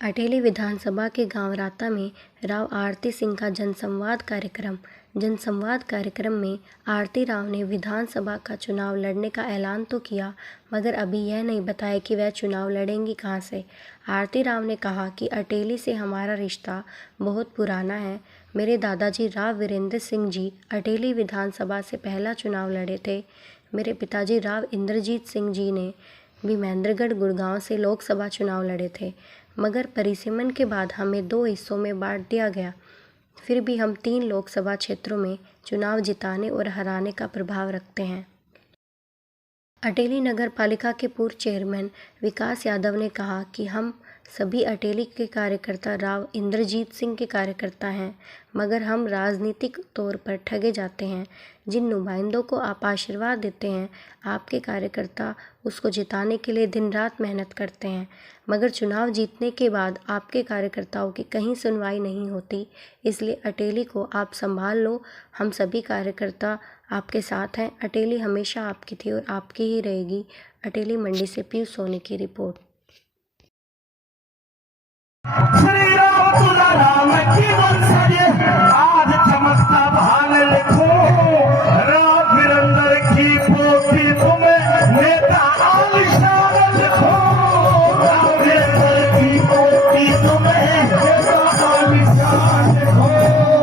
अटेली विधानसभा के गांव राता में राव आरती सिंह का जनसंवाद कार्यक्रम में आरती राव ने विधानसभा का चुनाव लड़ने का ऐलान तो किया, मगर अभी यह नहीं बताया कि वह चुनाव लड़ेंगी कहां से। आरती राव ने कहा कि अटेली से हमारा रिश्ता बहुत पुराना है। मेरे दादाजी राव वीरेंद्र सिंह जी अटेली विधानसभा से पहला चुनाव लड़े थे। मेरे पिताजी राव इंद्रजीत सिंह जी ने भी महेंद्रगढ़ गुड़गांव से लोकसभा चुनाव लड़े थे, मगर परिसीमन के बाद हमें 2 हिस्सों में बांट दिया गया। फिर भी हम 3 लोकसभा क्षेत्रों में चुनाव जिताने और हराने का प्रभाव रखते हैं। अटेली नगर पालिका के पूर्व चेयरमैन विकास यादव ने कहा कि हम सभी अटेली के कार्यकर्ता राव इंद्रजीत सिंह के कार्यकर्ता हैं, मगर हम राजनीतिक तौर पर ठगे जाते हैं। जिन नुमाइंदों को आप आशीर्वाद देते हैं, आपके कार्यकर्ता उसको जिताने के लिए दिन रात मेहनत करते हैं, मगर चुनाव जीतने के बाद आपके कार्यकर्ताओं की कहीं सुनवाई नहीं होती। इसलिए अटेली को आप संभाल लो। हम सभी कार्यकर्ता आपके साथ हैं। अटेली हमेशा आपकी थी और आपकी ही रहेगी। अटेली मंडी से पीयूष सोनी की रिपोर्ट। श्री राम तुला राम की वंशज आज चमकता भान लिखो, राव वीरेंद्र की पोती तुम्हें नेता आलिशान लिखो, राव वीरेंद्र की पोती तुम्हें नेता आलिशान लिखो।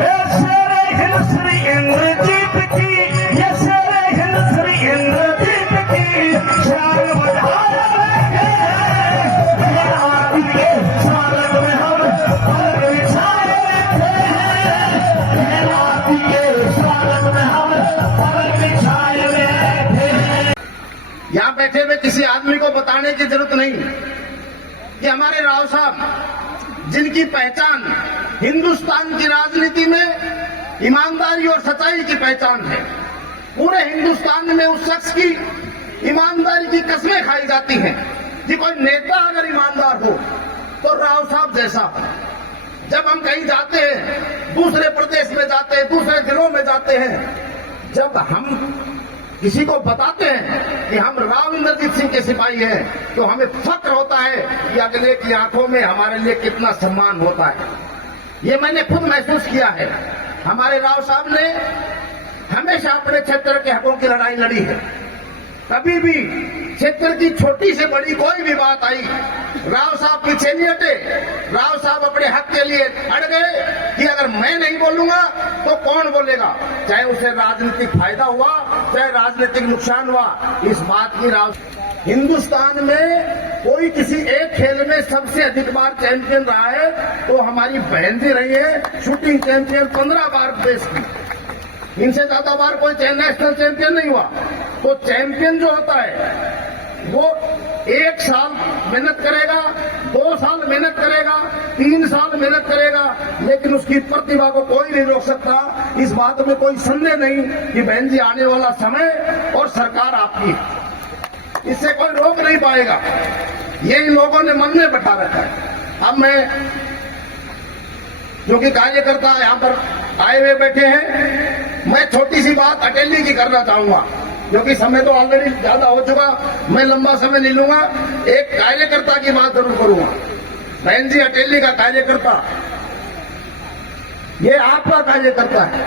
ये शेरे हिंद श्री इंद्रजीत की, ये शेरे हिंद श्री इंद्रजीत की शान बढ़ाया यहाँ बैठे हुए किसी आदमी को बताने की जरूरत नहीं कि हमारे राव साहब जिनकी पहचान हिंदुस्तान की राजनीति में ईमानदारी और सच्चाई की पहचान है, पूरे हिंदुस्तान में उस शख्स की ईमानदारी की कस्में खाई जाती हैं कि कोई नेता अगर ईमानदार हो तो राव साहब जैसा हो। जब हम कहीं जाते हैं, दूसरे प्रदेश में जाते हैं, दूसरे जिलों में जाते हैं, जब हम किसी को बताते हैं कि हम राव इंद्रजीत सिंह के सिपाही हैं, तो हमें फक्र होता है कि अगले की आंखों में हमारे लिए कितना सम्मान होता है। ये मैंने खुद महसूस किया है। हमारे राव साहब ने हमेशा अपने क्षेत्र के हकों की लड़ाई लड़ी है। कभी भी क्षेत्र की छोटी से बड़ी कोई भी बात आई, राव साहब पीछे नहीं हटे। राव साहब अपने हक के लिए अड़ गए कि अगर मैं नहीं बोलूंगा तो कौन बोलेगा, चाहे उसे राजनीतिक फायदा हुआ, चाहे राजनीतिक नुकसान हुआ। इस बात की राव हिंदुस्तान में कोई किसी एक खेल में सबसे अधिक बार चैंपियन रहा है तो हमारी बहन जी रही है, शूटिंग चैंपियन 15 बार देश की। इनसे ज्यादा बार कोई नेशनल चैंपियन नहीं हुआ। तो चैंपियन जो होता है वो 1 साल मेहनत करेगा, 2 साल मेहनत करेगा, 3 साल मेहनत करेगा, लेकिन उसकी प्रतिभा को कोई नहीं रोक सकता। इस बात में कोई संदेह नहीं कि बहन जी आने वाला समय और सरकार आपकी है, इससे कोई रोक नहीं पाएगा। ये इन लोगों ने मन में बैठा रखा है। अब मैं जो कि कार्यकर्ता यहाँ पर आए हुए बैठे हैं, मैं छोटी सी बात अटेली की करना चाहूंगा, क्योंकि समय तो ऑलरेडी ज्यादा हो चुका, मैं लंबा समय नहीं लूंगा। एक कार्यकर्ता की बात जरूर करूंगा। बहन जी अटेली का कार्यकर्ता, ये आपका कार्यकर्ता है,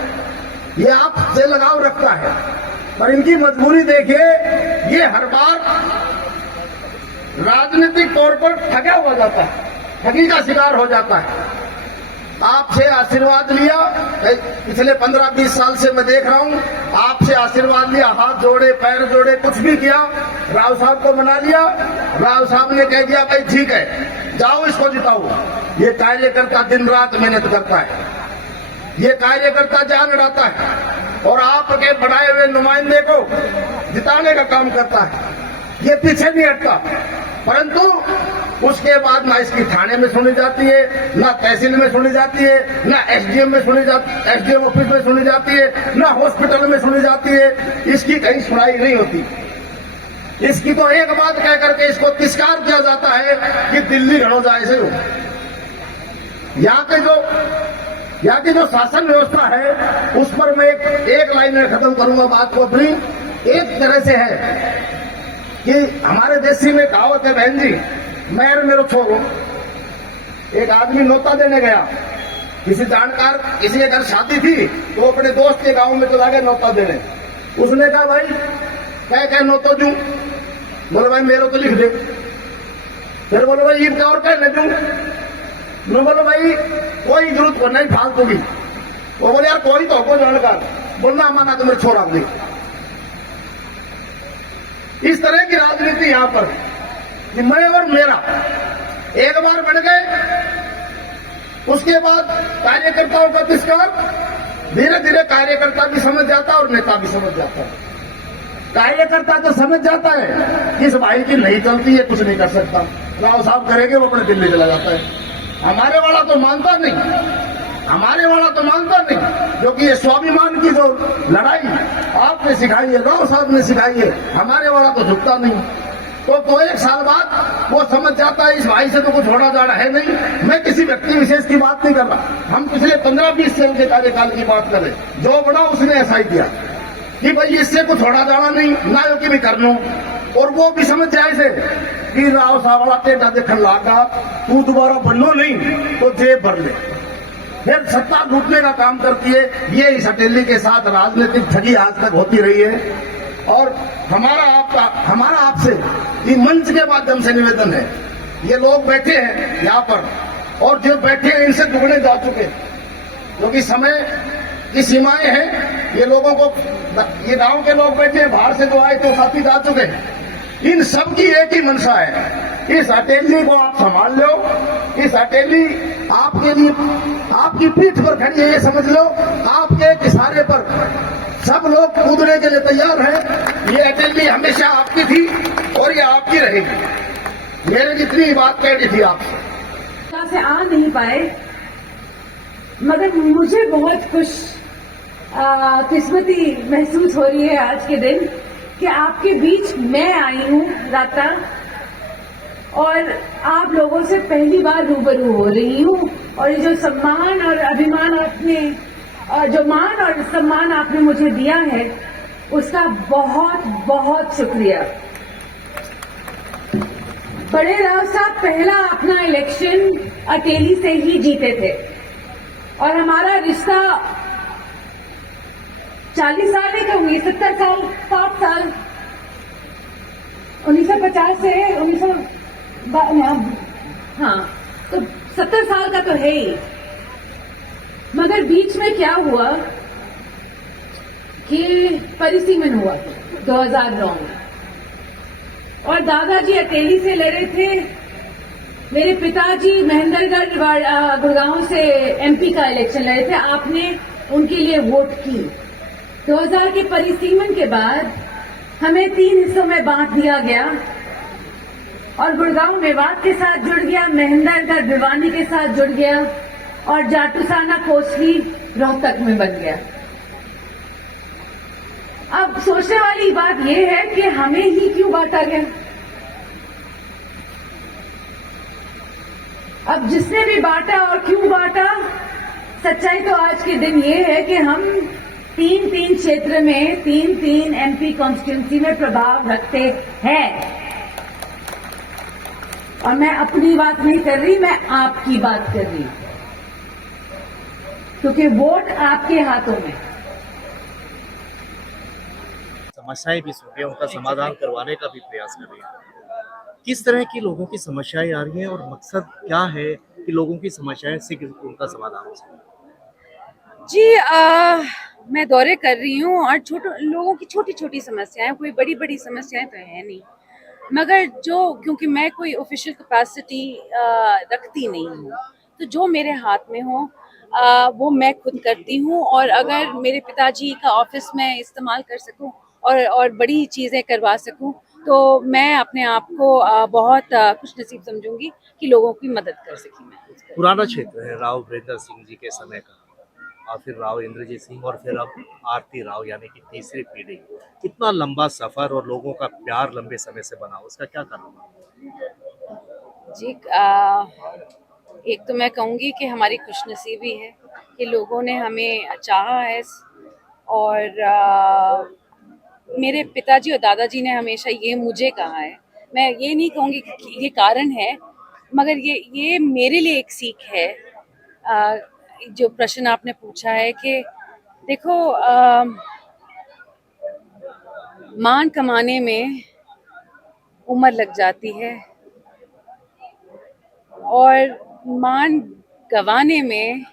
ये आपसे लगाव रखता है, पर इनकी मजबूरी देखिए, ये हर बार राजनीतिक तौर पर ठगा हुआ जाता है, ठगी का शिकार हो जाता है। आपसे आशीर्वाद लिया, पिछले 15-20 साल से मैं देख रहा हूं, आपसे आशीर्वाद लिया, हाथ जोड़े, पैर जोड़े, कुछ भी किया, राव साहब को मना लिया। राव साहब ने कह दिया भाई ठीक है, जाओ इसको जिताओ। ये कार्यकर्ता दिन रात मेहनत करता है, ये कार्यकर्ता जान लड़ाता है और आपके बढ़ाए हुए नुमाइंदे को जिताने का काम करता है। ये पीछे नहीं हटता, परंतु उसके बाद ना इसकी थाने में सुनी जाती है, ना तहसील में सुनी जाती है, ना एसडीएम में सुनी जाती, एसडीएम ऑफिस में सुनी जाती है, ना हॉस्पिटल में सुनी जाती है। इसकी कहीं सुनाई नहीं होती। इसकी तो एक बात कह करके इसको तिरस्कार किया जाता है कि दिल्ली घड़ो जाए से हो। यहाँ की जो शासन व्यवस्था है उस पर मैं एक लाइन में खत्म करूंगा बात को अपनी। एक तरह से है कि हमारे देसी में कहावत है, बहन जी, मैर मेरो छोरो, एक आदमी नौता देने गया, किसी जानकार किसी के घर शादी थी तो अपने दोस्त के गांव में चला गया नौता देने। उसने कहा भाई क्या क्या नौता दूं? बोले भाई मेरे को लिख दे। फिर बोले भाई ईद का और क्या ले दूं? मैं बोले भाई कोई जरूरत को नहीं फालतू की। वो बोले यार कोई तो को जानकार, बोलना माना तो मेरे छोड़ा दे। इस तरह की राजनीति यहां पर कि मैं और मेरा एक बार बढ़ गए, उसके बाद कार्यकर्ताओं का तिरस्कार। धीरे धीरे कार्यकर्ता भी समझ जाता और नेता भी समझ जाता है। कार्यकर्ता तो समझ जाता है कि इस भाई की नहीं चलती है, कुछ नहीं कर सकता, राव साहब करेंगे, वो अपने दिल्ली चला जाता है। हमारे वाला तो मानता नहीं, हमारे वाला तो मानता नहीं, क्योंकि ये स्वाभिमान की जो लड़ाई आपने सिखाई है, राव साहब ने सिखाई है, हमारे वाला तो झुकता नहीं। तो एक साल बाद वो समझ जाता है इस भाई से तो कुछ होना जाना है नहीं। मैं किसी व्यक्ति विशेष की बात नहीं कर रहा, हम पिछले 15-20 साल के कार्यकाल की बात करें। जो बड़ा उसने ऐसा ही किया कि भाई इससे कुछ होना जाना नहीं, ना यो की भी कर लूं। और वो भी समझ जाए से कि राव साहब वाला टेढ़ा देखने लगा, तू दोबारा बननो नहीं तो जेब भर ले। फिर सत्ता लूटने का काम करती है। ये इस हटेली के साथ राजनीतिक ठगी आज तक होती रही है। और हमारा आपसे इस मंच के माध्यम से निवेदन है, ये लोग बैठे हैं यहाँ पर और जो बैठे हैं इनसे दुगने जा चुके, क्योंकि समय की सीमाएं हैं। ये लोगों को, ये गांव के लोग बैठे हैं, बाहर से जो आए तो साथी जा चुके हैं। इन सब की एक ही मंशा है, इस हटेली को आप संभाल लो। इस हटेली आपके लिए, आपकी पीठ पर खड़ी है, ये समझ लो। आपके एक इशारे पर सब लोग कूदने के लिए तैयार हैं। ये हटेली हमेशा आपकी थी और ये आपकी रहेगी। मेरे जितनी बात कहनी थी आपसे से आ नहीं पाए, मगर मुझे बहुत खुश किस्मती महसूस हो रही है आज के दिन कि आपके बीच मैं आई हूँ राता, और आप लोगों से पहली बार रूबरू हो रही हूँ। और ये जो सम्मान और अभिमान आपने, जो मान और सम्मान आपने मुझे दिया है, उसका बहुत बहुत शुक्रिया। बड़े राव साहब पहला अपना इलेक्शन अकेली से ही जीते थे और हमारा रिश्ता 40 साल नहीं कहूंगी, 70 साल, 60 साल, 1950 से 1900, हाँ, तो 70 साल का तो है ही। मगर बीच में क्या हुआ कि परिसीमन हुआ 2009 में, और दादाजी अकेली से लड़े थे, मेरे पिताजी महेंद्रगढ़ गुड़गांव से एमपी का इलेक्शन लड़े थे। आपने उनके लिए वोट की। 2000 के परिसीमन के बाद हमें 3 हिस्सों में बांट दिया गया और गुड़गांव मेवात के साथ जुड़ गया, महेंद्रगढ़ भिवानी के साथ जुड़ गया और जाटूसाना कोसली रोहतक में बन गया। अब सोचने वाली बात यह है कि हमें ही क्यों बांटा गया। अब जिसने भी बांटा और क्यों बांटा, सच्चाई तो आज के दिन ये है कि हम 3-3 क्षेत्र में 3-3 एमपी कॉन्स्टिट्यूंसी में प्रभाव रखते हैं। और मैं अपनी बात नहीं कर रही, मैं आपकी बात कर रही हूं, क्योंकि वोट आपके हाथों में। समस्याएं भी सुन के उनका समाधान करवाने का भी प्रयास कर रही है। किस तरह की लोगों की समस्याएं आ रही हैं और मकसद क्या है कि लोगों की समस्याएं से उनका समाधान हो सके? जी, मैं दौरे कर रही हूँ और लोगों की छोटी छोटी समस्याएं, कोई बड़ी बड़ी समस्याएं तो है नहीं, मगर क्योंकि मैं कोई ऑफिशियल कैपेसिटी रखती नहीं हूँ, तो जो मेरे हाथ में हो वो मैं खुद करती हूँ। और अगर मेरे पिताजी का ऑफिस में इस्तेमाल कर सकूँ और बड़ी चीज़ें करवा सकूँ, तो मैं अपने आप को बहुत खुश नसीब समझूंगी कि लोगों की मदद कर सकी मैं। पुराना क्षेत्र है राव वीरेंद्र सिंह जी के समय का, और फिर राव इंद्रजीत सिंह और फिर अब आरती राव, यानी कि तीसरी पीढ़ी। कितना लंबा सफर और लोगों का प्यार लंबे समय से बना, उसका क्या कारण है? जी, एक तो मैं कहूँगी कि हमारी खुशनसीबी है कि लोगों ने हमें चाहा है, और मेरे पिताजी और दादाजी ने हमेशा ये मुझे कहा है। मैं ये नहीं कहूँगी कि ये कारण है, मगर ये मेरे लिए एक सीख है। जो प्रश्न आपने पूछा है कि देखो, मान कमाने में उम्र लग जाती है और मान गंवाने में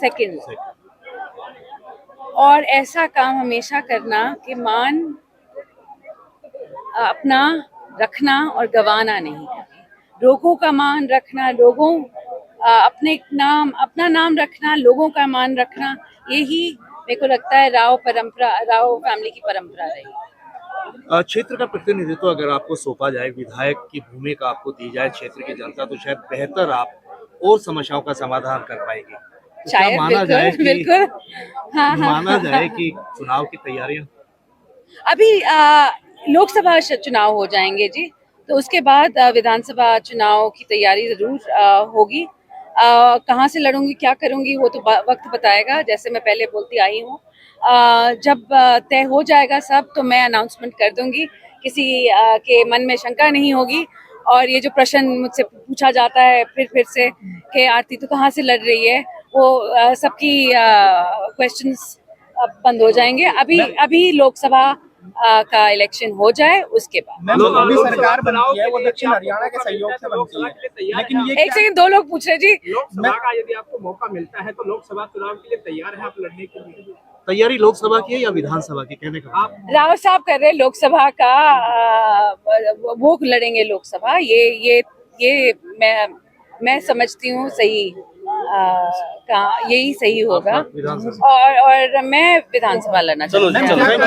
सेकंड। और ऐसा काम हमेशा करना कि मान अपना रखना और गंवाना नहीं। लोगों का मान रखना, अपना नाम रखना, लोगों का मान रखना, यही मेरे को लगता है राव फैमिली की परंपरा रही। क्षेत्र का प्रतिनिधित्व अगर आपको सौंपा जाए, विधायक की भूमिका आपको दी जाए क्षेत्र की जनता, तो शायद बेहतर आप और समस्याओं का समाधान कर पाएंगे। तो क्या शायद बिल्कुल। हाँ। माना जाए कि चुनाव की तैयारियां अभी लोकसभा चुनाव हो जाएंगे जी, तो उसके बाद विधानसभा चुनाव की तैयारी जरूर होगी। कहाँ से लड़ूंगी, क्या करूंगी, वो तो वक्त बताएगा। जैसे मैं पहले बोलती आई हूँ, जब तय हो जाएगा सब तो मैं अनाउंसमेंट कर दूंगी। किसी के मन में शंका नहीं होगी। और ये जो प्रश्न मुझसे पूछा जाता है फिर से कि आरती तो कहाँ से लड़ रही है, वो सबकी क्वेश्चंस बंद हो जाएंगे। अभी लोकसभा का इलेक्शन हो जाए उसके बाद। अभी सरकार बनती है वो दक्षिण हरियाणा के सहयोग से बनती है, लेकिन ये एक सेकंड, 2 लोग पूछ रहे जी। लोकसभा का यदि आपको मौका मिलता है तो लोकसभा चुनाव के लिए तैयार है आप लड़ने के लिए? तैयारी लोकसभा की है या विधानसभा की, कहने का आप राव साहब कर रहे लोकसभा का, वो लड़ेंगे लोकसभा। ये मैं समझती हूँ सही, यही सही होगा। विधानसभा और मैं विधानसभा लड़ना चाहती हूँ।